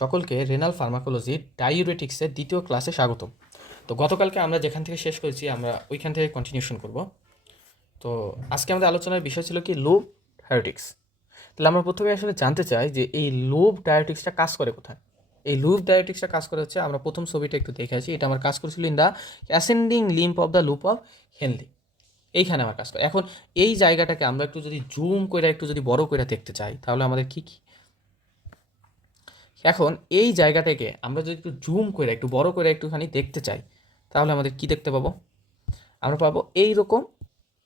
সকলকে রেনাল ফার্মাকোলজির ডাইউরেটিক্সের দ্বিতীয় ক্লাসে স্বাগতম। তো গতকালকে আমরা যেখান থেকে শেষ করেছি, আমরা ওইখান থেকে কন্টিনিউশন করব। তো আজকে আমাদের আলোচনার বিষয় ছিল কি লোভ ডায়োটিক্স তাহলে আমরা প্রথমে আসলে জানতে চাই যে এই লোভ ডায়োটিক্সটা কাজ করে কোথায়? এই লুপ ডায়োটিক্সটা কাজ করে হচ্ছে, আমরা প্রথম ছবিটা একটু দেখে আছি এটা আমার কাজ করেছিল in the ascending limb of the loop of Henle এইখানে আমার কাজ করে। এখন এই জায়গাটাকে আমরা একটু যদি জুম করে, একটু যদি বড় করে দেখতে চাই, তাহলে আমাদের কী কি এখন এই জায়গাটাকে আমরা যদি একটু জুম করে, একটু বড় করে একটুখানি দেখতে চাই, তাহলে আমাদের কি দেখতে পাবো? আমরা পাবো এই রকম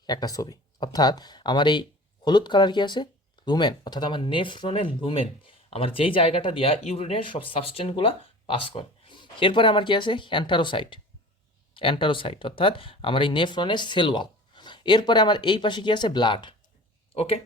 একটা ছবি। অর্থাৎ আমার এই হলুদ কালার কি আছে? লুমেন অর্থাৎ আমার নেফ্রনের লুমেন আমার যেই জায়গাটা দিয়া ইউরিনের সব সাবস্টেন্সগুলো পাস করে। এরপরে আমার কি আছে? অ্যান্টারোসাইট অ্যান্টারোসাইট অর্থাৎ আমার এই নেফ্রনের সেল ওয়াল এরপরে আমার এই পাশে কি আছে? ব্লাড ওকে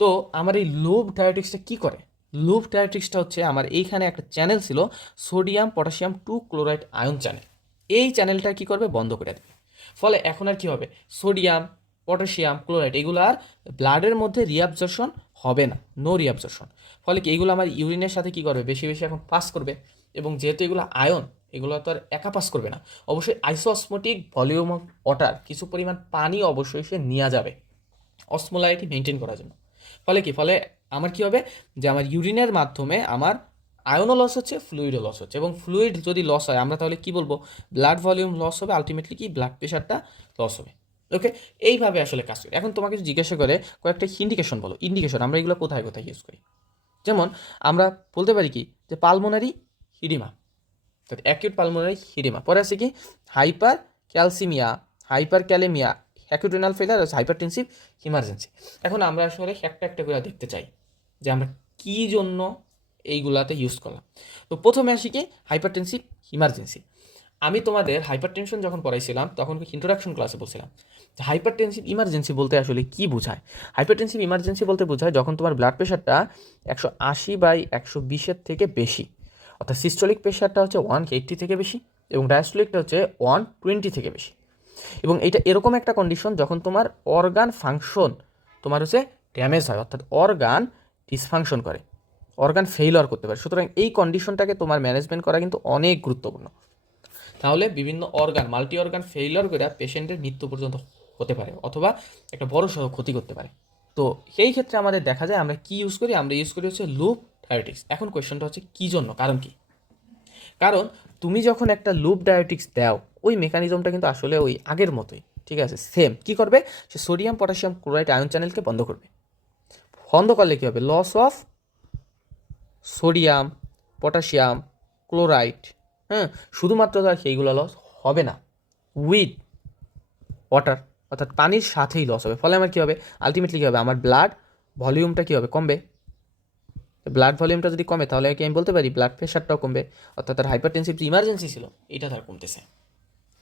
তো আমার এই লোভ ডায়োটিক্সটা কি করে? লুপ ডায়োটিক্সটা হচ্ছে আমার এইখানে একটা চ্যানেল ছিল sodium potassium two chloride ion channel এই চ্যানেলটা কি করবে? বন্ধ করে দেবে। ফলে এখন আর কি হবে? সোডিয়াম পটাশিয়াম ক্লোরাইড এগুলো আর ব্লাডের মধ্যে রিঅ্যাবজর্শন হবে না নো রিঅ্যাবজর্শন ফলে কি এগুলো আমার ইউরিনের সাথে কি করবে? বেশি বেশি এখন পাস করবে। এবং যেহেতু এগুলো আয়ন এগুলো তো আর একা পাস করবে না। অবশ্যই আইসোঅসমোটিক ভলিউম অফ ওয়াটার কিছু পরিমাণ পানি অবশ্যই সে নেওয়া যাবে। অসমোলাইটি মেনটেন করার জন্য। ফলে কি? ফলে আমার কি হবে? যে আমার ইউরিনের মাধ্যমে আমার আয়নও লস হচ্ছে ফ্লুইডও লস হচ্ছে। এবং ফ্লুইড যদি লস হয়, আমরা তাহলে কি বলব? ব্লাড ভলিউম লস হবে আলটিমেটলি কি? ব্লাড প্রেশারটা লস হবে। ওকে এইভাবে আসলে কাজ করি। এখন তোমাকে জিজ্ঞাসা করে কয়েকটা ইন্ডিকেশন বলো। ইন্ডিকেশন আমরা এগুলো কোথায় কোথায় ইউজ করি? যেমন, আমরা বলতে পারি কি? যে pulmonary oedema acute pulmonary oedema পরে আছে কি? Hypercalcaemia hyperkalaemia acute renal failure hypertensive emergency এখন আমরা আসলে একটা একটা করে দেখতে চাই। যে আমরা কী জন্য এইগুলাতে ইউজ করলাম। তো প্রথমে আসি কি হাইপারটেনসিভ ইমার্জেন্সি আমি তোমাদের হাইপারটেনশন যখন পড়াইছিলাম, তখন ইন্ট্রোডাকশন ক্লাসে বলছিলাম যে হাইপারটেনসিভ ইমার্জেন্সি বলতে আসলে কি বোঝায়? হাইপারটেনসিভ ইমার্জেন্সি বলতে বোঝায় যখন তোমার ব্লাড প্রেশারটা একশো আশি বাই একশো বিশের থেকে বেশি, অর্থাৎ সিস্টোলিক প্রেশারটা হচ্ছে ওয়ান এইট্টি থেকে বেশি এবং ডায়াস্টোলিকটা হচ্ছে ওয়ান টোয়েন্টি থেকে বেশি। এবং এটা এরকম একটা কন্ডিশন যখন তোমার অর্গান ফাংশন তোমার হচ্ছে ড্যামেজ হয়, অর্থাৎ অর্গান ডিসফাংশন করে অর্গান ফেইলর করতে পারে। সুতরাং এই কন্ডিশনটাকে তোমার ম্যানেজমেন্ট করা কিন্তু অনেক গুরুত্বপূর্ণ। তাহলে বিভিন্ন অর্গান মাল্টি অর্গান ফেইলর করে পেশেন্টের মৃত্যু পর্যন্ত হতে পারে, অথবা একটা বড় সড়ো ক্ষতি করতে পারে। তো সেই ক্ষেত্রে আমাদের দেখা যায় আমরা কি ইউজ করি? আমরা ইউজ করি হচ্ছে লুপ ডায়োটিক্স এখন কোয়েশ্চনটা হচ্ছে কী জন্য? কারণ কি? কারণ তুমি যখন একটা লুপ ডায়োটিক্স দাও, ওই মেকানিজমটা কিন্তু আসলে ওই আগের মতোই, ঠিক আছে? সেম কি করবে? সে সোডিয়াম পটাশিয়াম ক্লোরাইড আয়ন চ্যানেলকে বন্ধ করবে। বন্ধ করলে কী হবে? Loss of sodium potassium chloride হ্যাঁ? শুধুমাত্র তার সেইগুলো লস হবে না। উইথ ওয়াটার অর্থাৎ পানির সাথেই লস হবে। ফলে আমার কী হবে? আলটিমেটলি কী হবে? আমার ব্লাড ভলিউমটা কী হবে? কমবে। ব্লাড ভলিউমটা যদি কমে, তাহলে কি আমি বলতে পারি? ব্লাড প্রেশারটাও কমবে। অর্থাৎ তার হাইপারটেনসিভ ইমার্জেন্সি ছিল এটা তার কমতেছে।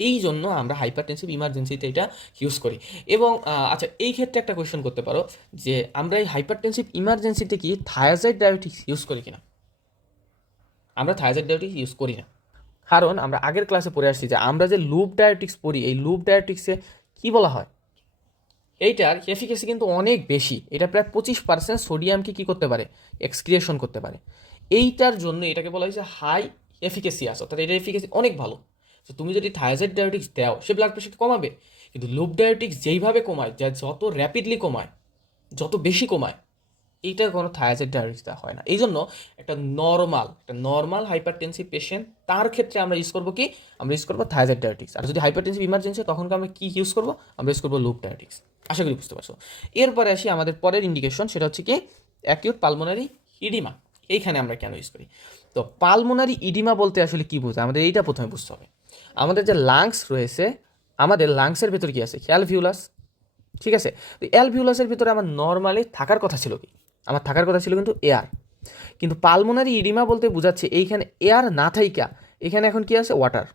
এই জন্য আমরা হাইপারটেনসিভ ইমার্জেন্সিতে এটা ইউজ করি। এবং আচ্ছা এই ক্ষেত্রে একটা কোয়েশ্চেন করতে পারো, যে আমরা এই হাইপারটেনসিভ ইমার্জেন্সিতে কি থায়াজাইড ডায়াবেটিক্স ইউজ করি কিনা? আমরা থায়াজাইড ডায়াবেটিক্স ইউজ করি না। কারণ আমরা আগের ক্লাসে পড়ে আসছি যে আমরা যে লুপ ডায়াবেটিক্স পড়ি, এই লুপ ডায়াবেটিক্সে কী বলা হয়? এইটার এফিকেসি কিন্তু অনেক বেশি। এটা প্রায় পঁচিশ পার্সেন্ট সোডিয়ামকে কী করতে পারে? এক্সক্রিয়েশন করতে পারে। এইটার জন্য এটাকে বলা হয়েছে হাই এফিকেসি আছে। অর্থাৎ এটার এফিকেসি অনেক ভালো। তো তুমি যদি থায়াজাইড ডায়াবেটিক্স দাও, সে ব্লাড প্রেশারকে কমাবে। কিন্তু লুপ ডায়াবেটিক্স যেইভাবে কমায়, যা যত র্যাপিডলি কমায়, যত বেশি কমায় এইটা কোনো থায়াজাইড ডায়াবেটিক্স দেওয়া হয় না। এই জন্য একটা নর্মাল একটা নর্মাল হাইপারটেনসিভ পেশেন্ট তার ক্ষেত্রে আমরা ইউজ করব কি? আমরা ইউজ করব থায়াজাইড ডায়াবেটিক্স আর যদি হাইপারটেনসিভ ইমার্জেন্সি তখন আমরা কী ইউজ করব? আমরা ইউজ করব লুপ ডায়াবেটিক্স আশা করি বুঝতে পারছ। এরপরে আসি আমাদের পরের ইন্ডিকেশন সেটা হচ্ছে কি? অ্যাকিউট পালমোনারি ইডিমা এইখানে আমরা কেন ইউজ করি? তো পালমোনারি ইডিমা বলতে আসলে কী বোঝায়? আমাদের এইটা প্রথমে বুঝতে হবে। আমাদের যে লাংস রয়েছে, আমাদের লাংসের ভেতর কি আছে? অ্যালভিউলাস ঠিক আছে? তো অ্যালভিউলাসের ভিতরে আমার নর্মালি থাকার কথা ছিল কি? আমার থাকার কথা ছিল কিন্তু এয়ার কিন্তু পালমোনারি ইডিমা বলতে বোঝাচ্ছে এইখানে এয়ার না থাইকা, এখানে এখন কি আছে? ওয়াটার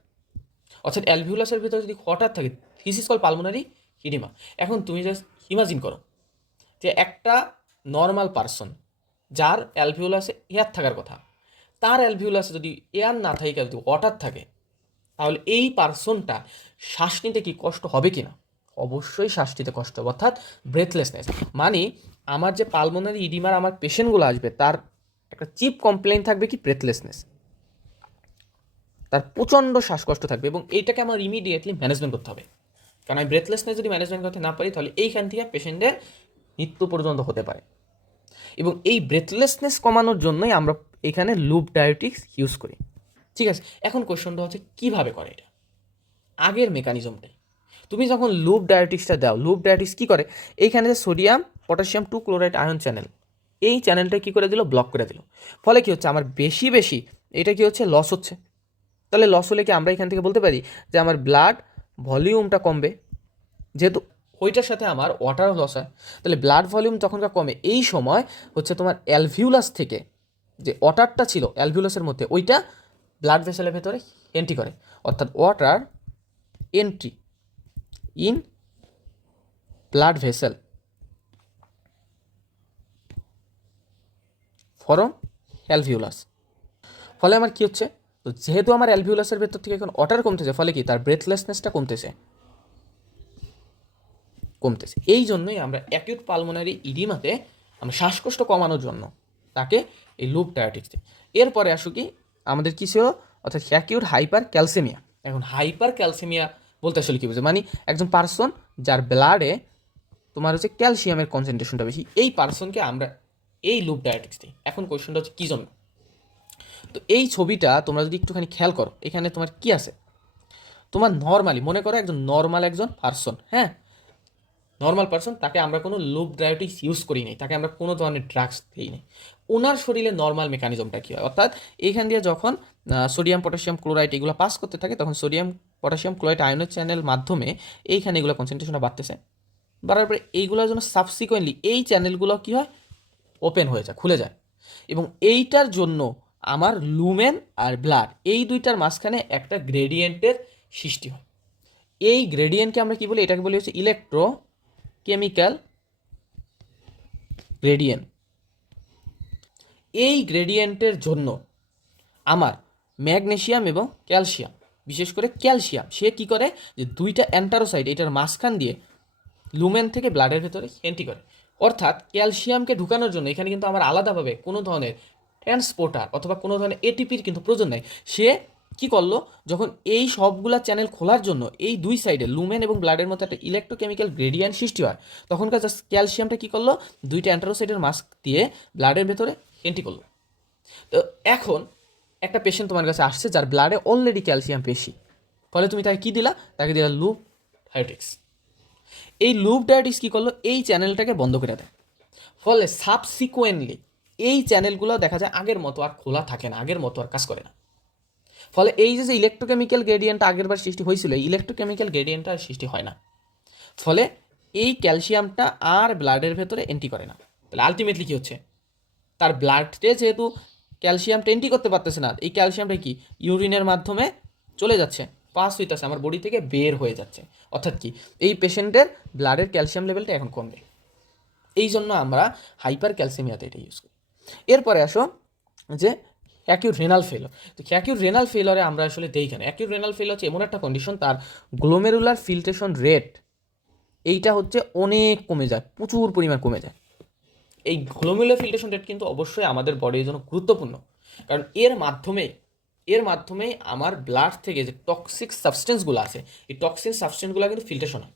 অর্থাৎ অ্যালভিউলাসের ভিতরে যদি ওয়াটার থাকে this is call pulmonary oedema এখন তুমি জাস্ট ইমাজিন করো যে একটা নর্মাল পারসন যার অ্যালভিউলাসে এয়ার থাকার কথা, তার অ্যালভিউলাসে যদি এয়ার না থাকে যদি ওয়াটার থাকে তাহলে এই পার্সনটা শ্বাস নিতে কি কষ্ট হবে কি না অবশ্যই শ্বাস নিতে কষ্ট হবে, অর্থাৎ ব্রেথলেসনেস মানে আমার যে পালমোনারি ইডিমার আমার পেশেন্টগুলো আসবে, তার একটা চিপ কমপ্লেন থাকবে কি ব্রেথলেসনেস তার প্রচণ্ড শ্বাসকষ্ট থাকবে এবং এইটাকে আমার ইমিডিয়েটলি ম্যানেজমেন্ট করতে হবে। কারণ আমি ব্রেথলেসনেস যদি ম্যানেজমেন্ট করতে না পারি, তাহলে এইখান থেকে পেশেন্টের মৃত্যু পর্যন্ত হতে পারে। এবং এই ব্রেথলেসনেস কমানোর জন্যই আমরা এখানে লুপ ডায়োটিক্স ইউজ করি। ঠিক আছে, এখন কোয়েশনটা হচ্ছে কীভাবে করে এটা? আগের মেকানিজমটাই তুমি যখন লুপ ডায়োটিক্সটা দাও লুপ ডায়োটিক্স কী করে? এইখানে যে sodium potassium two chloride ion channel এই চ্যানেলটা কী করে দিল? ব্লক করে দিল। ফলে কী হচ্ছে? আমার বেশি বেশি এটা কি হচ্ছে? লস হচ্ছে। তাহলে লস হলে কি আমরা এখান থেকে বলতে পারি যে আমার ব্লাড ভলিউমটা কমবে? যেহেতু ওইটার সাথে আমার ওয়াটারও লস হয়। তাহলে ব্লাড ভলিউম তখনকার কমে, এই সময় হচ্ছে তোমার অ্যালভিউলাস থেকে যে ওয়াটারটা ছিল অ্যালভিউলাসের মধ্যে, ওইটা ব্লাড ভেসেলের ভেতরে এন্ট্রি করে। অর্থাৎ water entry in blood vessel from alveolus ফলে আমার কি হচ্ছে? তো যেহেতু আমার অ্যালভিউলাসের ভেতর থেকে এখন ওয়াটার কমতেছে, ফলে কি? তার ব্রেথলেসনেসটা কমতেছে। কমতেছে। এই জন্যই আমরা অ্যাকিউট পালমোনারি ইডিমাতে আমরা শ্বাসকষ্ট কমানোর জন্য তাকে এই লুপ ডায়াটিক্স দিই। এরপরে আসো কি? আমাদের কী ছিল? অর্থাৎ অ্যাকিউট হাইপার ক্যালসেমিয়া এখন হাইপার ক্যালসেমিয়া বলতে আসলে কী বুঝে মানে একজন পার্সন যার ব্লাডে তোমার হচ্ছে ক্যালসিয়ামের কনসেন্ট্রেশনটা বেশি। এই পার্সনকে আমরা এই লুপ ডায়াটিক্স দিই। এখন কোয়েশনটা হচ্ছে কী জন্য? তো এই ছবিটা তোমরা যদি একটুখানি খেয়াল করো, এখানে তোমার কি আছে? তোমার নর্মালি মনে করো একজন নর্মাল একজন পার্সন হ্যাঁ? নর্মাল পার্সন তাকে আমরা কোনো লুপ ডায়োটিক্স ইউজ করি নাই, তাকে আমরা কোনো ধরনের ড্রাগস দিই নাই। ওনার শরীরে নর্মাল মেকানিজমটা কী হয়? অর্থাৎ এইখান দিয়ে যখন সোডিয়াম পটাশিয়াম ক্লোরাইড এগুলো পাস করতে থাকে, তখন সোডিয়াম পটাশিয়াম ক্লোরাইড আয়নের চ্যানেল মাধ্যমে এইখানে এগুলো কনসেন্ট্রেশনটা বাড়তেছে। বাড়ার পরে এইগুলোর জন্য সাবসিকুয়েন্টলি এই চ্যানেলগুলো কী হয়? ওপেন হয়ে যায়, খুলে যায়। এবং এইটার জন্য আমার লুমেন আর ব্লাড এই দুইটার মাঝখানে একটা গ্রেডিয়েন্টের সৃষ্টি হয়। এই গ্রেডিয়েন্টকে আমরা কি বলি? এটাকে বলি হচ্ছে ইলেকট্রো কেমিক্যাল গ্রেডিয়েন্ট। এই গ্রেডিয়েন্টের জন্য আমার ম্যাগনেশিয়াম এবং ক্যালসিয়াম, বিশেষ করে ক্যালসিয়াম, সে কি করে? যে দুইটা অ্যান্টারোসাইড এটার মাঝখান দিয়ে লুমেন থেকে ব্লাডের ভেতরে এন্ট্রি করে। অর্থাৎ ক্যালসিয়ামকে ঢুকানোর জন্য এখানে কিন্তু আমার আলাদাভাবে কোনো ধরনের ট্রান্সপোর্টার অথবা কোনো ধরনের এটিপির কিন্তু প্রয়োজন নেই। সে কি করল? যখন এই সবগুলা চ্যানেল খোলার জন্য এই দুই সাইডে লুমেন এবং ব্লাডের মধ্যে একটা ইলেকট্রোকেমিক্যাল গ্রেডিয়ান্ট সৃষ্টি হয়, তখনকার জাস্ট ক্যালসিয়ামটা কী করল? দুইটা অ্যান্টারোসাইডের মাস্ক দিয়ে ব্লাডের ভেতরে এন্ট্রি করল। তো এখন একটা পেশেন্ট তোমার কাছে আসছে যার ব্লাডে অলরেডি ক্যালসিয়াম বেশি। ফলে তুমি তাকে কী দিলা? তাকে দিলা লুপ ডায়োটিক্স এই লুপ ডায়োটিক্স কী করল? এই চ্যানেলটাকে বন্ধ করে দেয়। ফলে সাবসিকুয়েন্টলি এই চ্যানেলগুলো দেখা যায় আগের মতো আর খোলা থাকে না, আগের মতো আর কাজ করে না। ফলে এই যে ইলেকট্রোকেমিক্যাল গ্রেডিয়েন্টটা আগের বার সৃষ্টি হয়েছিল ইলেকট্রোকেমিক্যাল গ্রেডিয়েন্টটা আর সৃষ্টি হয় না। ফলে এই ক্যালসিয়ামটা আর ব্লাডের ভেতরে এন্ট্রি করে না। তাহলে আলটিমেটলি কী হচ্ছে? তার ব্লাডে যেহেতু ক্যালসিয়ামটা এন্ট্রি করতে পারতেছে না, এই ক্যালসিয়ামটা কি? ইউরিনের মাধ্যমে চলে যাচ্ছে পাস হইতেছে, আমার বডি থেকে বের হয়ে যাচ্ছে। অর্থাৎ কি? এই পেশেন্টের ব্লাডের ক্যালসিয়াম লেভেলটা এখন কমবে। এই জন্য আমরা হাইপার ক্যালসিয়ামিয়াতে এটা ইউজ করি। এরপরে আসো যে অ্যাকিউট রেনাল ফেলো তো অ্যাকিউট রেনাল ফেলরে আমরা আসলে দেই কেন? অ্যাকিউট রেনাল ফেল হচ্ছে এমন একটা কন্ডিশন তার গ্লোমেরুলার ফিল্ট্রেশন রেট এইটা হচ্ছে অনেক কমে যায়, প্রচুর পরিমাণ কমে যায়। এই গ্লোমেরুলার ফিল্ট্রেশন রেট কিন্তু অবশ্যই আমাদের বডির জন্য গুরুত্বপূর্ণ। কারণ এর মাধ্যমে এর মাধ্যমে আমার ব্লাড থেকে যে টক্সিক সাবস্টেন্সগুলো আছে, এই টক্সিক সাবস্টেন্সগুলো কিন্তু ফিল্ট্রেশন হয়।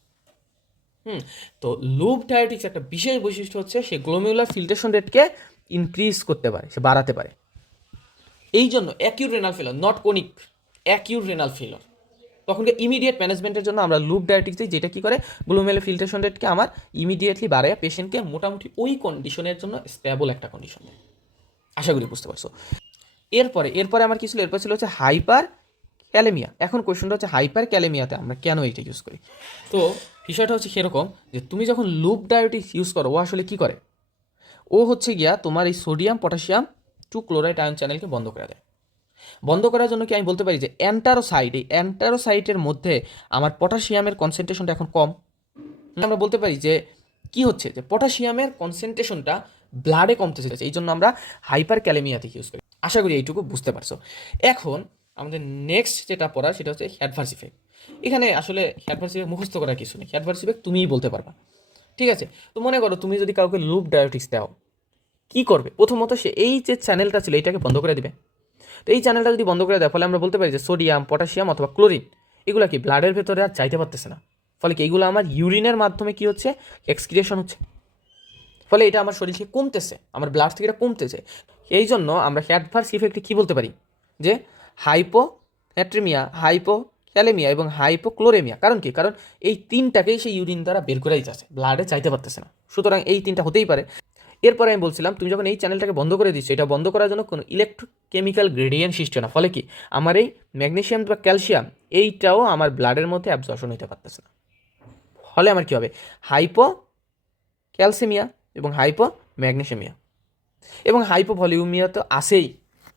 হুম, তো লুপ ডায়োটিক্স একটা বিশেষ বৈশিষ্ট্য হচ্ছে সে গ্লোমেরুলার ফিল্ট্রেশন রেটকে ইনক্রিজ করতে পারে, সে বাড়াতে পারে। এই জন্য acute renal failure not chronic acute renal failure তখনকে immediate ম্যানেজমেন্টের জন্য আমরা লুপ ডায়াটিক্স দিই, যেটা কী করে? গ্লোমেল ফিল্ট্রেশন রেটকে আমার ইমিডিয়েটলি বাড়ায় পেশেন্টকে মোটামুটি ওই কন্ডিশনের জন্য স্ট্যাবল একটা কন্ডিশন দেয়। আশা করি বুঝতে পারছ। এরপরে এরপরে আমার কি ছিল? এরপর ছিল হচ্ছে হাইপার ক্যালেমিয়া এখন কোয়েশনটা হচ্ছে হাইপার ক্যালেমিয়াতে আমরা কেন এইটা ইউজ করি? তো বিষয়টা হচ্ছে সেরকম যে তুমি যখন লুপ ডায়োটিক্স ইউজ করো, ও আসলে কী করে? ও হচ্ছে গিয়া তোমার এই sodium potassium two chloride ion চ্যানেলকে বন্ধ করে দেয়। বন্ধ করার জন্য কি আমি বলতে পারি যে অ্যান্টারোসাইড এই অ্যান্টারোসাইটের মধ্যে আমার পটাশিয়ামের কনসেন্ট্রেশনটা এখন কম। আমরা বলতে পারি যে কি হচ্ছে? যে পটাশিয়ামের কনসেন্ট্রেশনটা ব্লাডে কমতেছে। এই জন্য আমরা হাইপার ক্যালেমিয়াতে ইউজ করি। আশা করি এইটুকু বুঝতে পারছ। এখন আমাদের নেক্সট যেটা পড়া সেটা হচ্ছে হ্যাডভার্স ইফেক্ট এখানে আসলে হ্যাডভার্স ইফেক্ট মুখস্থ করার কিছু নেই। হ্যাডভার্স ইফেক্ট তুমিই বলতে পারবা। ঠিক আছে? তো মনে করো তুমি যদি কাউকে লুপ ডায়োটিক্স দাও কি করবে? প্রথমত সে এই যে চ্যানেলটা ছিল, এইটাকে বন্ধ করে দেবে। তো এই চ্যানেলটা যদি বন্ধ করে দেয়, ফলে আমরা বলতে পারি যে সোডিয়াম পটাশিয়াম অথবা ক্লোরিন এগুলো কি ব্লাডের ভেতরে আর চাইতে পারতেছে না। ফলে কি এগুলো আমার ইউরিনের মাধ্যমে কি হচ্ছে? এক্সক্রিয়েশন হচ্ছে। ফলে এটা আমার শরীর থেকে কমতেছে, আমার ব্লাড থেকে এটা কমতেছে। এই জন্য আমরা অ্যাডভার্স ইফেক্টে কী বলতে পারি? যে হাইপো হ্যাট্রিমিয়া হাইপো ক্যালেমিয়া এবং হাইপোক্লোরেমিয়া কারণ কি? কারণ এই তিনটাকেই সেই ইউরিন দ্বারা বের করেই যাচ্ছে ব্লাডে চাইতে পারতেছে না। সুতরাং এই তিনটা হতেই পারে। এরপরে আমি বলছিলাম, তুমি যখন এই চ্যানেলটাকে বন্ধ করে দিচ্ছ, এটা বন্ধ করার জন্য কোনো ইলেকট্রোকেমিক্যাল গ্রেডিয়েন্ট সৃষ্টি না। ফলে কি? আমার এই ম্যাগনেশিয়াম বা ক্যালসিয়াম এইটাও আমার ব্লাডের মধ্যে অ্যাবজর্শন হতে পারতেছে না। ফলে আমার কী হবে? হাইপো ক্যালসিমিয়া এবং হাইপো ম্যাগনেশিয়ামিয়া এবং হাইপো ভলিউমিয়া তো আসেই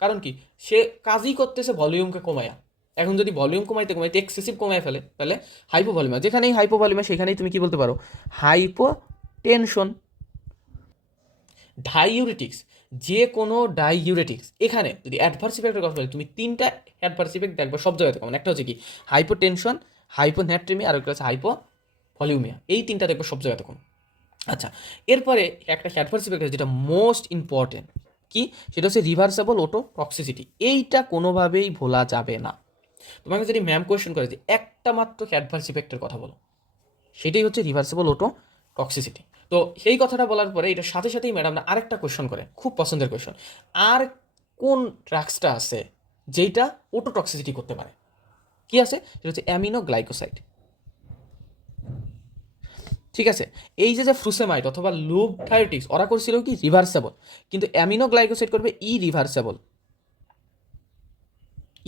কারণ কি? সে কাজই করতেছে ভলিউমকে কমায়া। এখন যদি ভলিউম কমাইতে কমাইতে এক্সেসিভ কমায় ফেলে, তাহলে হাইপো ভলিউমিয়া যেখানেই হাইপো ভলিউমিয়া সেখানেই তুমি কি বলতে পারো? হাইপো টেনশন ডাইউরেটিক্স যে কোনো ডাইউরেটিক্স এখানে যদি অ্যাডভার্স ইফেক্টের কথা বলি, তুমি তিনটা অ্যাডভার্স ইফেক্ট দেখবে সব জায়গাতে কমন একটা হচ্ছে কি হাইপো টেনশন হাইপো আর একটা হচ্ছে হাইপো ভলিউমিয়া এই তিনটা দেখবে সব জায়গাতে কমন আচ্ছা এরপরে একটা অ্যাডভার্স ইফেক্ট যেটা মোস্ট ইম্পর্টেন্ট কি? সেটা হচ্ছে রিভার্সেবল ওটো টক্সিসিটি এইটা কোনোভাবেই ভোলা যাবে না। তোমাকে যদি ম্যাম কোয়েশ্চেন করে যে একটা মাত্র অ্যাডভার্স ইফেক্টের কথা বলো, সেটাই হচ্ছে রিভার্সেবল ওটো টক্সিসিটি তো সেই কথাটা বলার পরে এটার সাথে সাথেই ম্যাডাম আরেকটা কোয়েশ্চন করে, খুব পছন্দের কোয়েশ্চন আর কোন ড্রাগসটা আছে যেইটা ওটোটক্সিসিটি করতে পারে? কি আছে? সেটা হচ্ছে অ্যামিনো গ্লাইকোসাইড ঠিক আছে? এই যে যে ফ্রুসেমাইট অথবা লুব থায়োটিক্স ওরা করছিল কি? রিভার্সেবল কিন্তু অ্যামিনো গ্লাইকোসাইড করবে irreversible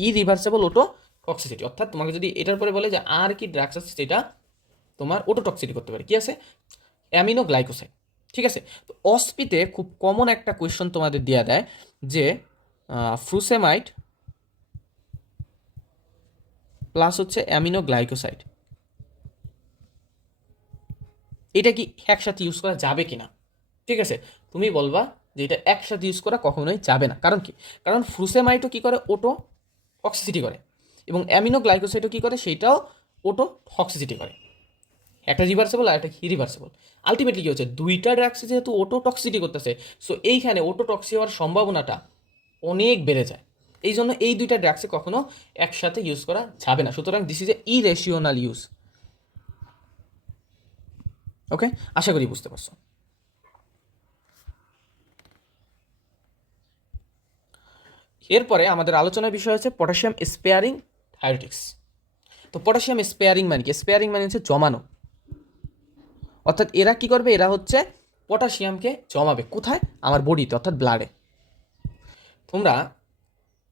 irreversible ototoxicity অর্থাৎ তোমাকে যদি এটার পরে বলে যে আর কি ড্রাগস আছে সেটা তোমার ওটো টক্সিটি করতে পারে। কি আছে? অ্যামিনো গ্লাইকোসাইড ঠিক আছে? তো অস্পিতে খুব কমন একটা কোয়েশ্চন তোমাদের দেওয়া দেয় যে ফ্রুসেমাইড প্লাস হচ্ছে অ্যামিনো গ্লাইকোসাইড এটা কি একসাথে ইউজ করা যাবে কি না ঠিক আছে? তুমি বলবা যে এটা একসাথে ইউজ করা কখনোই যাবে না। কারণ কি? কারণ ফ্রুসেমাইটও কী করে? ওটো অক্সিসিটি করে। এবং অ্যামিনো গ্লাইকোসাইডও কী করে? সেইটাও ওটো অক্সিসিটি করে। একটা রিভার্সেবল আর একটা ইরিভার্সেবল আলটিমেটলি কী হচ্ছে? দুইটা ড্রাগসে যেহেতু ওটো টক্সিটি করতেছে সো এইখানে ওটো টক্সি হওয়ার সম্ভাবনাটা অনেক বেড়ে যায়। এই জন্য এই দুইটা ড্রাগসে কখনো একসাথে ইউজ করা যাবে না। সুতরাং this is a irrational use okay আশা করি বুঝতে পারছ। এরপরে আমাদের আলোচনার বিষয় হচ্ছে পটাশিয়াম স্পেয়ারিং থায়োটিক্স তো পটাশিয়াম স্পেয়ারিং মানে কি? স্পেয়ারিং মানে হচ্ছে জমানো। অর্থাৎ এরা কি করবে? এরা হচ্ছে পটাশিয়ামকে জমাবে। কোথায়? আমার বডিতে, অর্থাৎ ব্লাডে তোমরা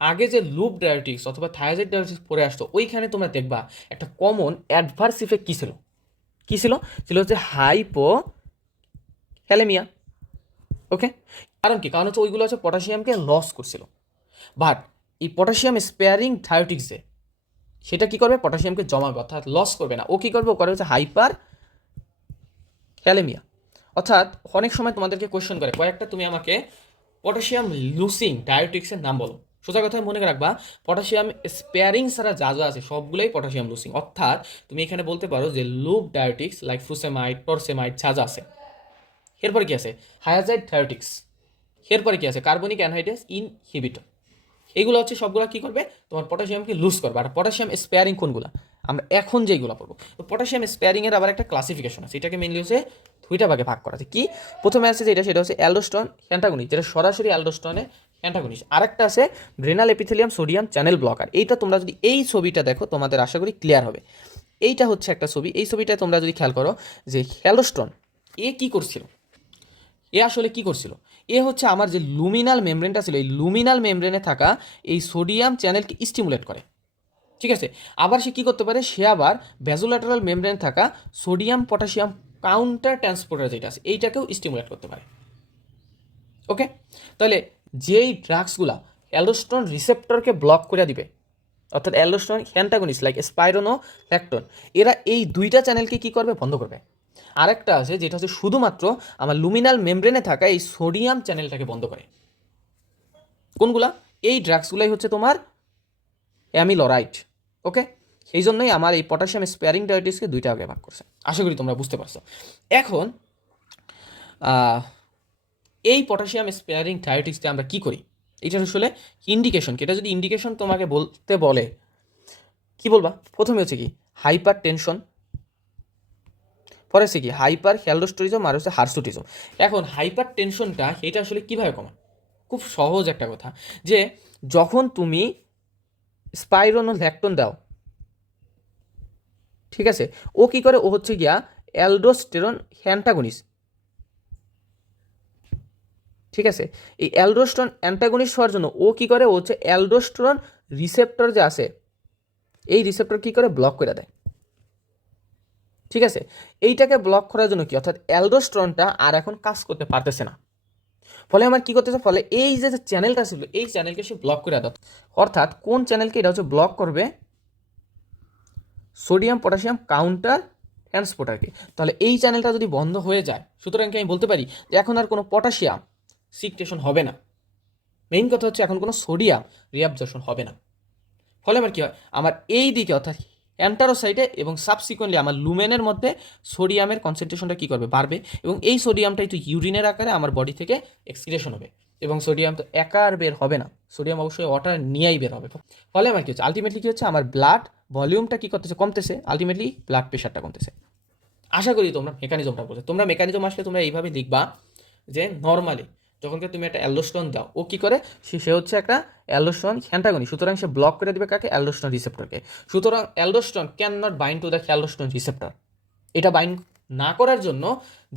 আগে যে লুপ ডায়াবেটিক্স অথবা থায়াজেড ডায়াবেটিক্স পড়ে আসতো, ওইখানে তোমরা দেখবা একটা কমন অ্যাডভার্স ইফেক্ট কী ছিল? কী ছিল? ছিল হচ্ছে হাইপো ক্যালেমিয়া ওকে কারণ কি? কারণ হচ্ছে ওইগুলো হচ্ছে পটাশিয়ামকে লস করছিল। বাট এই পটাশিয়াম স্পেয়ারিং থায়োটিক্সে সেটা কি করবে? পটাশিয়ামকে জমাবে, অর্থাৎ লস করবে না। ও কী করবে? ও করে হচ্ছে হাইপার ক্যালেমিয়া অর্থাৎ অনেক সময় তোমাদেরকে কোয়েশ্চেন করে, কয়েকটা তুমি আমাকে পটাশিয়াম লুসিং ডায়োটিক্সের নাম বলো। সোজা কথায় মনে রাখবা পটাশিয়াম স্পেয়ারিং ছাড়া যা যা আছে সবগুলোই পটাশিয়াম লুসিং অর্থাৎ তুমি এখানে বলতে পারো যে loop diuretics like frusemide torsemide যা যা আছে। এরপরে কি আছে? হায়াজাইড থায়োটিক্স এরপরে কি আছে? কার্বনিক অ্যানহাইড্রেস ইনহিবিটর এগুলো হচ্ছে সবগুলো কি করবে? তোমার পটাশিয়ামকে লুজ করবে। আর পটাশিয়াম স্পেয়ারিং কোনগুলো? আমরা এখন যেইগুলো পড়ব। তো পটাশিয়াম স্পেয়ারিংয়ের আবার একটা ক্লাসিফিকেশন আছে। এটাকে মেনলি হচ্ছে দুইটা ভাগে ভাগ করা আছে। কি? প্রথমে আছে যেটা, সেটা হচ্ছে অ্যালডোস্টন হ্যান্টাগনিস যেটা সরাসরি অ্যালডোস্টনে হ্যান্টাগনিস আরেকটা আছে renal epithelium sodium channel blocker এইটা তোমরা যদি এই ছবিটা দেখো, তোমাদের আশা করি ক্লিয়ার হবে। এইটা হচ্ছে একটা ছবি। এই ছবিটা তোমরা যদি খেয়াল করো যে হ্যালোস্টন এ কি করছিল? এ আসলে কি করছিল? এ হচ্ছে আমার যে লুমিনাল মেমব্রেনটা ছিল, এই লুমিনাল মেমব্রেনে থাকা এই সোডিয়াম চ্যানেলকে স্টিমুলেট করে। ঠিক আছে? আবার সে কী করতে পারে? সে আবার ভ্যাজোল্যাটারাল মেমব্রেন থাকা সোডিয়াম পটাশিয়াম কাউন্টার ট্রান্সপোর্টার যেটা আছে, এইটাকেও স্টিমুলেট করতে পারে। ওকে তাহলে যেই ড্রাগসগুলা অ্যালোস্টন রিসেপ্টরকে ব্লক করে দিবে, অর্থাৎ অ্যালোস্টন হ্যান্টাগনিস লাইক স্পাইরোনো ল্যাকটন এরা এই দুইটা চ্যানেলকে কী করবে? বন্ধ করবে। আরেকটা আছে, যেটা হচ্ছে শুধুমাত্র আমার লুমিনাল মেমব্রেনে থাকা এই সোডিয়াম চ্যানেলটাকে বন্ধ করে। কোনগুলা? এই ড্রাগসগুলাই হচ্ছে তোমার অ্যামিলোরাইট ওকে সেই জন্যই আমার এই পটাশিয়াম স্পেয়ারিং ডায়াবেটিসকে দুইটা আগে ভাগ করছে। আশা করি তোমরা বুঝতে পারছ। এখন এই পটাশিয়াম স্পেয়ারিং ডায়োটিক্সতে আমরা কি করি? এটা আসলে ইন্ডিকেশন এটা যদি ইন্ডিকেশন তোমাকে বলতে বলে, কি বলবা? প্রথমে হচ্ছে কি হাইপার টেনশন পরে হচ্ছে কি হাইপার হ্যালডোস্টোরিজম আর হচ্ছে হার্সুটিজম এখন হাইপার টেনশনটা এটা আসলে কীভাবে কমান খুব সহজ একটা কথা, যে যখন তুমি স্পাইরোনো ল্যাকটন দাও। ঠিক আছে? ও কি করে? ও হচ্ছে গিয়া অ্যালডোস্টেরন হ্যান্টাগনিস ঠিক আছে? এই অ্যালডোস্টন অ্যান্টাগনিস্ট হওয়ার জন্য ও কি করে? ও হচ্ছে অ্যালডোস্টরন রিসেপ্টর যে আছে, এই রিসেপ্টর কি করে? ব্লক করে দেয়। ঠিক আছে? এইটাকে ব্লক করার জন্য কি? অর্থাৎ অ্যালডোস্ট্রনটা আর এখন কাজ করতে পারতেছে না। ফলে আমার কি করতেছে? ফলে এই যে চ্যানেলটা ছিল, এই চ্যানেলকে সে ব্লক করে দাও। অর্থাৎ কোন চ্যানেলকে এটা হচ্ছে ব্লক করবে? সোডিয়াম পটাশিয়াম কাউন্টার ট্রান্সপোর্টারকে তাহলে এই চ্যানেলটা যদি বন্ধ হয়ে যায়, সুতরাং কি আমি বলতে পারি যে এখন আর কোনো পটাশিয়াম সিকটেশন হবে না। মেইন কথা হচ্ছে এখন কোনো সোডিয়াম রিঅ্যাবজর্শন হবে না। ফলে আমার কী হয়? আমার এই দিকে অর্থাৎ অ্যান্টারোসাইটে এবং সাবসিকুয়েন্টলি আমার লুমেনের মধ্যে সোডিয়ামের কনসেন্ট্রেশনটা কী করবে? বাড়বে। এবং এই সোডিয়ামটা একটু ইউরিনের আকারে আমার বডি থেকে এক্সক্রিয়েশন হবে। এবং সোডিয়াম তো একা আর বের হবে না। সোডিয়াম অবশ্যই ওয়াটার নিয়েই বের হবে। ফলে আমার কী হচ্ছে? আলটিমেটলি কী হচ্ছে? আমার ব্লাড ভলিউমটা কী করতেছে? কমতেছে। আলটিমেটলি ব্লাড প্রেশারটা কমতেছে। আশা করি তোমরা মেকানিজমটা বুঝে তোমরা মেকানিজম আসলে তোমরা এইভাবে দেখবা যে নর্মালি যখন কি তুমি একটা অ্যালোস্টোন দাও, ও কি করে? সে হচ্ছে একটা অ্যালোস্টোন হ্যান্টাগনি সুতরাং সে ব্লক করে দেবে কাকে? অ্যালোস্টোন রিসেপ্টরকে সুতরাং aldosterone can not bind to the aldosterone receptor এটা বাইন্ড না করার জন্য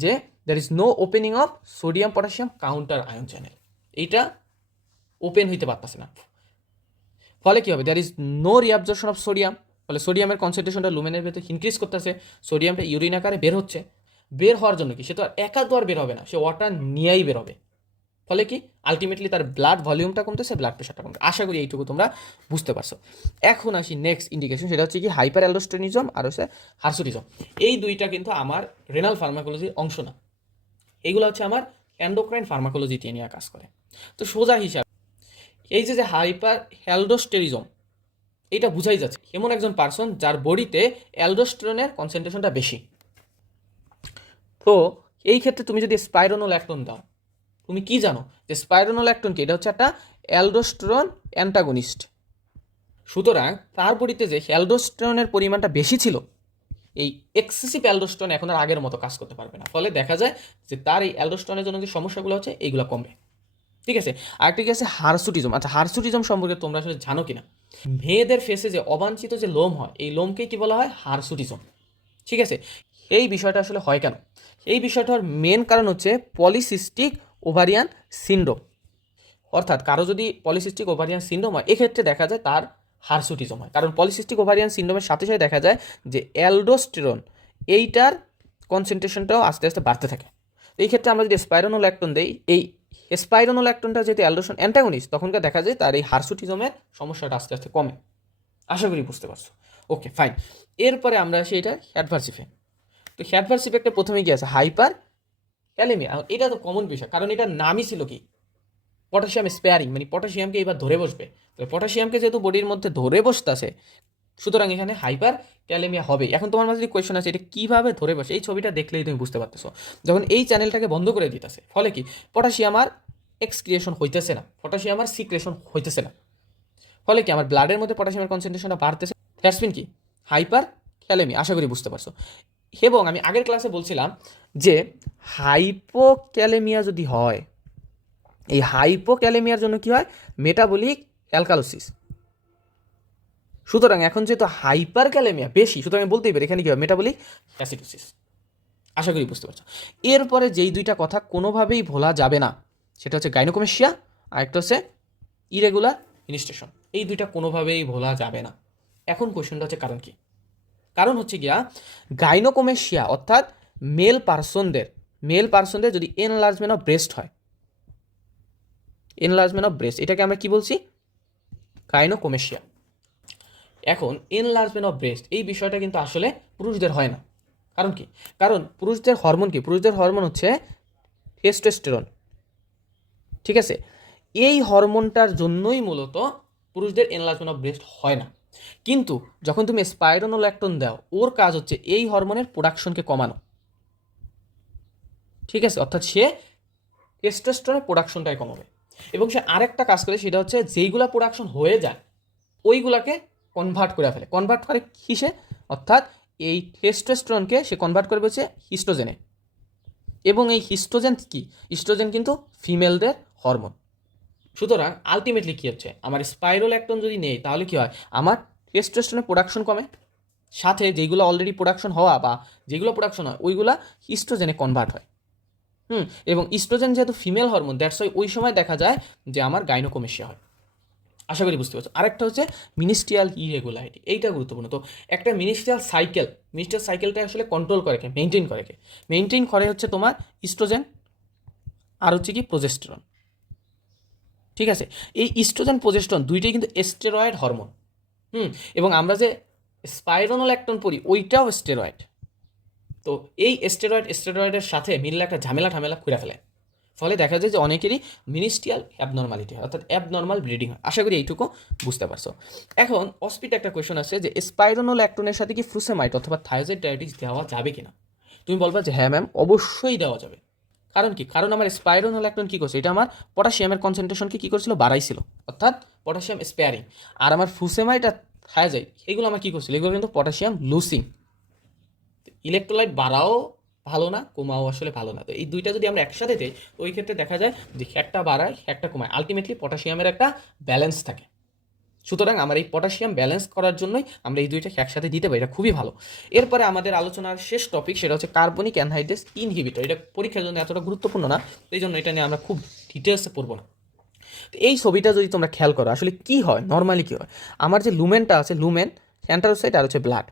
যে there is no opening of sodium potassium counter ion channel এইটা ওপেন হইতে পারতেছে না। ফলে কী হবে? There is no reabsorption of sodium ফলে সোডিয়ামের কনসেন্ট্রেশনটা লুমেনের ভেতরে ইনক্রিজ করতেছে। সোডিয়ামটা ইউরিন আকারে বের হচ্ছে। বের হওয়ার জন্য কি? সে তো আর একা তো আর বের হবে না। সে ওয়াটার নিয়েই বের হবে। ফলে কি? আলটিমেটলি তার ব্লাড ভলিউমটা কমতেছে ব্লাড প্রেশারটা কমতে আশা করি এইটুকু তোমরা বুঝতে পারছ। এখন আসি নেক্সট ইন্ডিকেশন সেটা হচ্ছে কি হাইপার অ্যালডোস্টেনিজম আর হচ্ছে হার্সুটিজম এই দুইটা কিন্তু আমার রেনাল ফার্মাকোলজির অংশ না। এইগুলো হচ্ছে আমার অ্যান্ডোক্রাইন ফার্মাকোলজি দিয়ে নিয়ে কাজ করে। তো সোজা হিসাব, এই যে যে হাইপার অ্যালডোস্টেরিজম এটা বুঝাই যাচ্ছে। এমন একজন পার্সন যার বডিতে অ্যালডোস্টেরনের কনসেন্ট্রেশনটা বেশি। তো এই ক্ষেত্রে তুমি যদি স্পাইরোনোল্যাকটন দাও তুমি কি জানো যে স্পাইরোনোল্যাকটন কি? এটা হচ্ছে একটা অ্যালডোস্টেরন অ্যান্টাগনিস্ট সুতরাং তার বডিতে যে অ্যালডোস্টেরনের পরিমাণটা বেশি ছিল, এই এক্সেসিভ অ্যালডোস্টোন এখন আর আগের মতো কাজ করতে পারবে না। ফলে দেখা যায় যে তার এই অ্যালডোস্টোনের জন্য যে সমস্যাগুলো হচ্ছে, এইগুলো কমবে। ঠিক আছে? আরেকটা কি আছে? হার্সুটিজম আচ্ছা হার্সুটিজম সম্পর্কে তোমরা আসলে জানো কিনা? মেয়েদের ফেসে যে অবাঞ্ছিত যে লোম হয়, এই লোমকেই কি বলা হয়? হার্সুটিজম ঠিক আছে? এই বিষয়টা আসলে হয় কেন? এই বিষয়টার মেন কারণ হচ্ছে পলিসিস্টিক ওভারিয়ান সিন্ড্রোম। অর্থাৎ কারও যদি পলিসিস্টিক ওভারিয়ান সিন্ড্রোম হয়, এক্ষেত্রে দেখা যায় তার হার্সুটিজম হয়। কারণ পলিসিস্টিক ওভারিয়ান সিন্ড্রোমের সাথে সাথে দেখা যায় যে অ্যালডোস্টেরন এইটার কনসেন্ট্রেশনটাও আস্তে আস্তে বাড়তে থাকে। এই ক্ষেত্রে আমরা যদি স্পাইরোনোল্যাকটন দেই, এই স্পাইরোনোল্যাকটনটা যেহেতু অ্যালডোশন অ্যান্টাগনিস তখনকার দেখা যায় তার এই হার্সুটিজমের সমস্যাটা আস্তে আস্তে কমে। আশা করি বুঝতে পারছ। ওকে ফাইন এরপরে আমরা আসি এটা অ্যাডভার্স ইফেক্ট তো অ্যাডভার্স ইফেক্টে প্রথমে কি আছে হাইপার অ্যালেমিয়া এটা তো কমন বিষয়। কারণ এটার নামই ছিল কি? পটাশিয়াম স্পেয়ারিং মানে পটাশিয়ামকে এবার ধরে বসবে। তো পটাশিয়ামকে যেহেতু বডির মধ্যে ধরে বসতেছে, সুতরাং এখানে হাইপার ক্যালেমিয়া হবে। এখন তোমার মাঝে যদি কোয়েশন আছে, এটা কীভাবে ধরে বসে? এই ছবিটা দেখলেই তুমি বুঝতে পারতেছো। যখন এই চ্যানেলটাকে বন্ধ করে দিতেছে, ফলে কি? পটাশিয়াম আর এক্সক্রিয়েশন হইতেছে না। পটাশিয়াম আর সিক্রেশন হইতেছে না। ফলে কি? আমার ব্লাডের মধ্যে পটাশিয়ামের কনসেন্ট্রেশনটা বাড়তেছে। দ্যাটসমিন কি? হাইপার ক্যালেমি আশা করি বুঝতে পারছ। এবং আমি আগের ক্লাসে বলছিলাম যে হাইপোক্যালেমিয়া যদি হয়, এই হাইপোক্যালেমিয়ার জন্য কি হয়? মেটাবলিক অ্যালকালোসিস সুতরাং এখন যেহেতু হাইপার ক্যালেমিয়া বেশি, সুতরাং আমি বলতেই পারি, এখানে কি হয়? মেটাবলিক অ্যাসিডোসিস আশা করি বুঝতে পারছ। এরপরে যেই দুইটা কথা কোনোভাবেই ভোলা যাবে না, সেটা হচ্ছে গাইনোকোমেশিয়া আর একটা হচ্ছে ইরেগুলার ইনিস্ট্রেশন এই দুইটা কোনোভাবেই ভোলা যাবে না। এখন কোয়েশনটা হচ্ছে কারণ কি? কারণ হচ্ছে গিয়া গাইনোকোমেশিয়া অর্থাৎ মেল পার্সনদের মেল পার্সনদের যদি এনলার্জমেন্ট অফ ব্রেস্ট হয় এনলার্জমেন্ট অফ ব্রেস্ট এটাকে আমরা কি বলছি? গাইনোকোমেশিয়া এখন এনলার্জমেন্ট অফ ব্রেস্ট এই বিষয়টা কিন্তু আসলে পুরুষদের হয় না। কারণ কি? কারণ পুরুষদের হরমোন কি? পুরুষদের হরমোন হচ্ছে টেস্টোস্টেরন ঠিক আছে? এই হরমোনটার জন্যই মূলত পুরুষদের এনলার্জমেন্ট অফ ব্রেস্ট হয় না। কিন্তু যখন তুমি স্পাইরোনোল্যাকটন দাও, ওর কাজ হচ্ছে এই হরমোনের প্রোডাকশনকে কমানো। ঠিক আছে? অর্থাৎ সে টেস্টোস্টেরনের প্রোডাকশনটাই কমাবে। এবং সে আরেকটা কাজ করে, সেটা হচ্ছে যেইগুলা প্রোডাকশন হয়ে যায়, ওইগুলাকে কনভার্ট করে ফেলে। কনভার্ট করে কিসে? অর্থাৎ এই টেস্টোস্টেরনকে সে কনভার্ট করবে হচ্ছে হিস্টোজেনে এবং এই হিস্টোজেন কি? হিস্টোজেন কিন্তু ফিমেলদের হরমোন। সুতরাং আলটিমেটলি কী হচ্ছে? আমার স্পাইরোল অ্যাক্টন যদি নেই, তাহলে কী হয়? আমার টেস্টোস্টেরনের প্রোডাকশন কমে। সাথে যেগুলো অলরেডি প্রোডাকশন হওয়া বা যেগুলো প্রোডাকশন হয়, ওইগুলো ইস্ট্রোজেনে কনভার্ট হয়। হুম? এবং ইস্ট্রোজেন যেহেতু ফিমেল হরমোন দ্যাটস ওই ওই সময় দেখা যায় যে আমার গাইনোকোমেশিয়া হয়। আশা করি বুঝতে পারছ। আরেকটা হচ্ছে মিনিস্ট্রিয়াল ইরেগুলারিটি এইটা গুরুত্বপূর্ণ। তো একটা মিনিস্ট্রিয়াল সাইকেল মিনিস্ট্রিয়াল সাইকেলটা আসলে কন্ট্রোল করে কে মেনটেন করে কে। মেনটেন করে হচ্ছে তোমার ইস্ট্রোজেন আর হচ্ছে কি প্রোজেস্টেরন ঠিক আছে? এই ইস্ট্রোজেন প্রোজেস্ট্রন দুইটাই কিন্তু এস্টেরয়েড হরমোন হুম? এবং আমরা যে স্পাইরোনোল অ্যাক্টন পড়ি, ওইটাও স্টেরয়েড তো এই স্টেরয়েড স্টেরয়েডের সাথে মিললে একটা ঝামেলা ঠামেলা করে ফেলে। ফলে দেখা যায় যে অনেকেরই মিনিস্ট্রিয়াল অ্যাবনর্মালিটি হয়, অর্থাৎ অ্যাবনর্মাল ব্লিডিং হয়। আশা করি এইটুকু বুঝতে পারছ। এখন অস্পিট একটা কোয়েশন আছে যে স্পাইরোনোল অ্যাক্টনের সাথে কি ফ্রুসেমাইট অথবা থায়োজেড ডায়াবেটিস দেওয়া যাবে কিনা? তুমি বলবা যে হ্যাঁ ম্যাম অবশ্যই দেওয়া যাবে। কারণ কি? কারণ আমার স্পাইরোনোল অ্যাক্টন কী করছে? এটা আমার পটাশিয়ামের কনসেন্ট্রেশনকে কী করছিল? বাড়াইছিল। অর্থাৎ পটাশিয়াম স্পেয়ারিং আর আমার ফুসেমাইট আর যায় এগুলো আমার কী করছিল? এগুলো কিন্তু পটাশিয়াম লুসিং ইলেকট্রোলাইট বাড়াও ভালো না, কমাও আসলে ভালো না। তো এই দুইটা যদি আমরা একসাথে দিই ওই ক্ষেত্রে দেখা যায় যে একটা বাড়ায় একটা কমায়। আলটিমেটলি পটাশিয়ামের একটা ব্যালেন্স থাকে। সুতরাং আমার এই পটাশিয়াম ব্যালেন্স করার জন্যই আমরা এই দুইটা একসাথে দিতে পারি, এটা খুবই ভালো। এরপরে আমাদের আলোচনার শেষ টপিক সেটা হচ্ছে কার্বনিক অ্যানহাইড্রেস ইনহিবিটর এটা পরীক্ষার জন্য এতটা গুরুত্বপূর্ণ না এই জন্য এটা নিয়ে আমরা খুব ডিটেলসে পড়ব না। তো এই ছবিটা যদি তোমরা খেয়াল করো, আসলে কি হয়? নর্মালি কী হয়? আমার যে লুমেনটা আছে লুমেন অ্যান্টারোসাইড আর হচ্ছে ব্লাড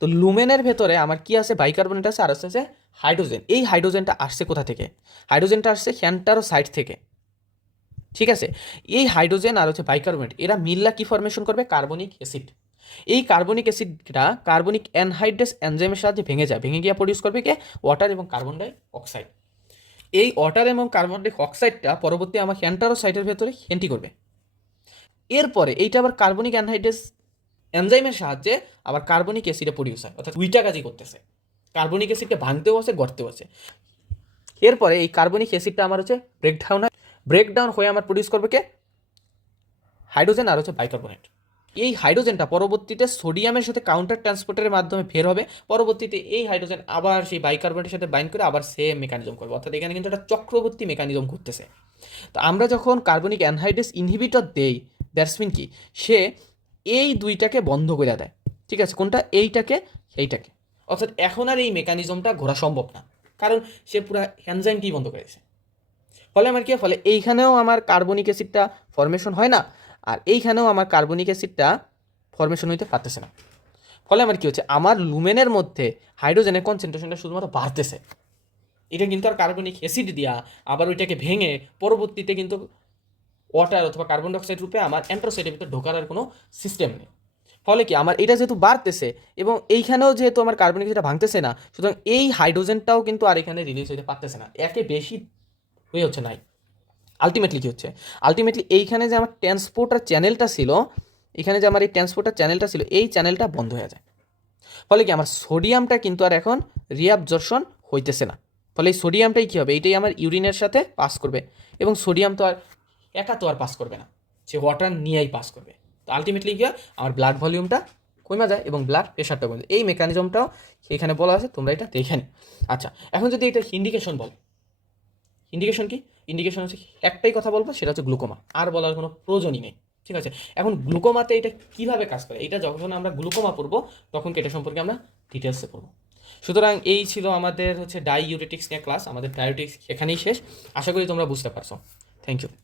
তো লুমেনের ভেতরে আমার কি আছে? বাইকার্বনেট আছে আর আছে হাইড্রোজেন এই হাইড্রোজেনটা আসছে কোথা থেকে? হাইড্রোজেনটা আসছে সাইড থেকে। ঠিক আছে? এই হাইড্রোজেন আর হচ্ছে বাইকার্বনেট এরা মিল্লা কি ফর্মেশন করবে? কার্বনিক অ্যাসিড এই কার্বনিক অ্যাসিডটা কার্বনিক অ্যানহাইড্রেস এনজাইমের সাহায্যে ভেঙে যায়। ভেঙে গিয়ে প্রডিউস করবে কে? ওয়াটার এবং কার্বন ডাই অক্সাইড এই ওয়াটার এবং কার্বন ডাই অক্সাইডটা পরবর্তী আমার সাইটের ভেতরে হেন্টি করবে। এরপরে এইটা আবার কার্বনিক অ্যানহাইড্রেস এনজাইমের সাহায্যে আবার কার্বনিক অ্যাসিডে প্রডিউস হয়। অর্থাৎ দুইটা কাজই করতেছে। কার্বনিক অ্যাসিডটা ভাঙতেও আছে, গড়তেও আছে। এরপরে এই কার্বনিক অ্যাসিডটা আমার হচ্ছে ব্রেকডাউন হয়। ব্রেকডাউন হয়ে আমার প্রডিউস করবে কে? হাইড্রোজেন আর হচ্ছে বাইকার্বনেট এই হাইড্রোজেনটা পরবর্তীতে সোডিয়ামের সাথে কাউন্টার ট্রান্সপোর্টের মাধ্যমে ফের হবে। পরবর্তীতে এই হাইড্রোজেন আবার সেই বাইকার্বনেটের সাথে বাইন্ড করে আবার সেম মেকানিজম করবে। অর্থাৎ এখানে কিন্তু একটা চক্রবর্তী মেকানিজম ঘটতেছে তো আমরা যখন কার্বনিক অ্যানহাইড্রেস ইনহিবিটর দেই দ্যাটস মিন কি? সে এই দুইটাকে বন্ধ করে দেয়। ঠিক আছে? কোনটা? এইটাকে এইটাকে। অর্থাৎ এখন আর এই মেকানিজমটা ঘোরা সম্ভব না। কারণ সে পুরো হ্যানজাইনটি বন্ধ করেছে ফলে আমার কি? ফলে এইখানেও আমার কার্বনিক অ্যাসিডটা ফর্মেশন হয় না, আর এইখানেও আমার কার্বনিক অ্যাসিডটা ফর্মেশন হইতে পারতেছে না। ফলে আমার কি হচ্ছে? আমার লুমেনের মধ্যে হাইড্রোজেনের কনসেন্ট্রেশনটা শুধুমাত্র বাড়তেছে। এটা কিন্তু আর কার্বনিক অ্যাসিড দিয়া আবার ওইটাকে ভেঙে পরবর্তীতে কিন্তু ওয়াটার অথবা কার্বন ডাইঅক্সাইড রূপে আমার অ্যান্ট্রোসাইডের ভিতরে ঢোকার আর কোনো সিস্টেম নেই। ফলে কি? আমার এটা যেহেতু বাড়তেছে এবং এইখানেও যেহেতু আমার কার্বনিক অ্যাসিডটা ভাঙতেছে না, সুতরাং এই হাইড্রোজেনটাও কিন্তু আর এখানে রিলিজ হতে পারতেছে না। একে বেশি হয়ে হচ্ছে নাই। আলটিমেটলি কী হচ্ছে? আলটিমেটলি এইখানে যে আমার ট্রান্সপোর্টার চ্যানেলটা ছিল, এখানে যে আমার এই ট্রান্সপোর্টার চ্যানেলটা ছিল, এই চ্যানেলটা বন্ধ হয়ে যায়। ফলে কি আমার সোডিয়ামটা কিন্তু আর এখন রিঅ্যাবজর্শন হইতেছে না। ফলে এই সোডিয়ামটাই কী হবে? এইটাই আমার ইউরিনের সাথে পাস করবে। এবং সোডিয়াম তো আর একা তো আর পাস করবে না। সে ওয়াটার নিয়েই পাস করবে। তো আলটিমেটলি কী হয়? আমার ব্লাড ভলিউমটা কমে যায় এবং ব্লাড প্রেশারটা কমে যায়। এই মেকানিজমটাও এখানে বলা আছে, তোমরা এটা দেখে নি আচ্ছা এখন যদি এটা ইন্ডিকেশন বল ইন্ডিকেশন কি? ইন্ডিকেশন হচ্ছে একটাই কথা বলব, সেটা হচ্ছে গ্লুকোমা আর বলার কোনো প্রয়োজনই নেই। ঠিক আছে? এখন গ্লুকোমাতে এটা কীভাবে কাজ করে? এটা যখন আমরা গ্লুকোমা পড়ব, তখন এটা সম্পর্কে আমরা ডিটেলসে পড়ব। সুতরাং এই ছিল আমাদের হচ্ছে ডাই ইউরেটিক্স নিয়ে ক্লাস আমাদের ডায়োটিক্স এখানেই শেষ। আশা করি তোমরা বুঝতে পারছ। Thank you